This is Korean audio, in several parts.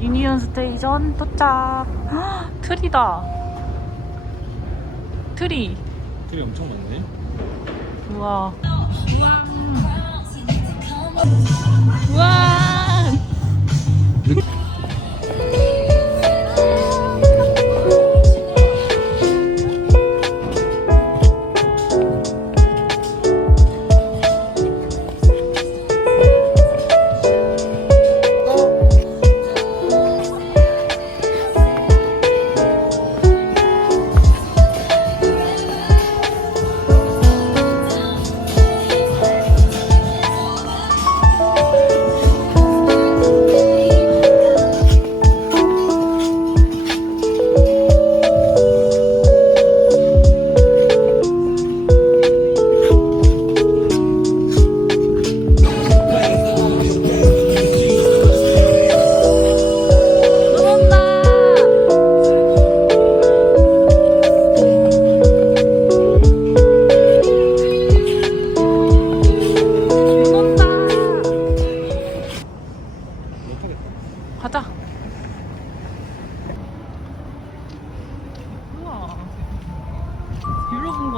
유니온 스테이션 도착. 헉, 트리다. 트리. 길이 엄청 많네. 우와. 우와. 눈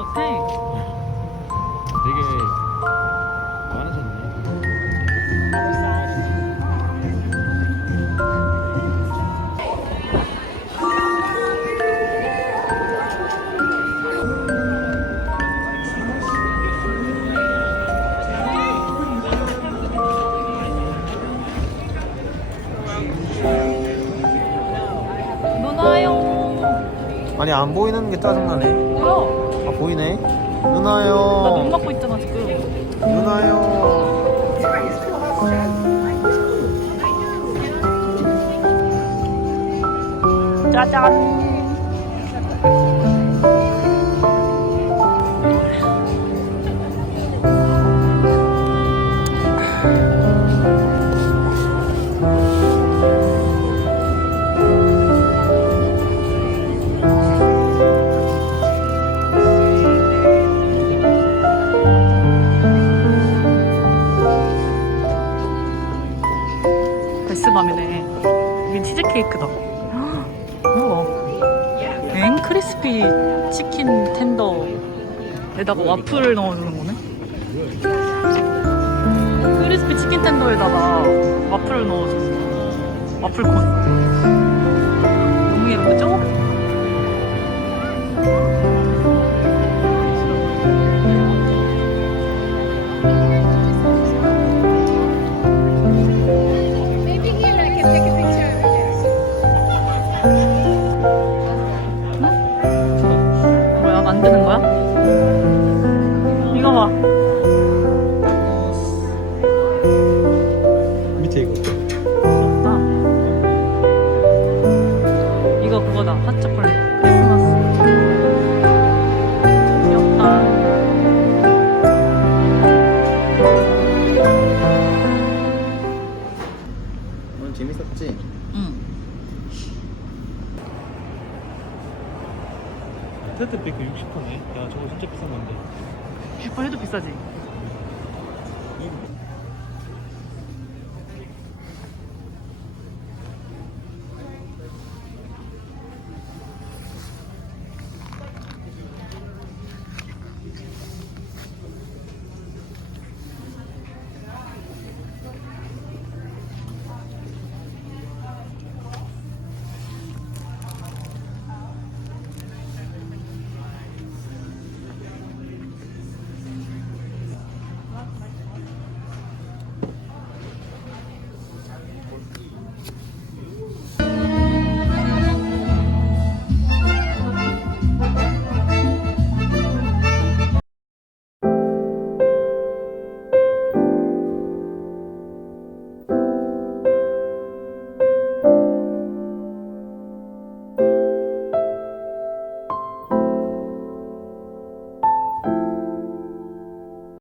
같아. 되게 많으셨네. 눈 와요. 아니 안 보이는 게 짜증나네. 뭐야? 아 보이네. 나 누나요. 감고 있잖아 지금. 누나요. 짜잔. 케이크다. 우와. 엥 크리스피 치킨 텐더에다가 와플을 넣어주는 거네? 크리스피 치킨 텐더에다가 와플을 넣어주는 거. 와플콘. 이거 봐. 밑에 이거. 귀엽다. 이거 그거다. 핫초콜릿. 크리스마스. 귀엽다. 오늘 재밌었지? 응. 테트백그 60%네. 야 저거 진짜 비싼 건데. 슈퍼 해도 비싸지.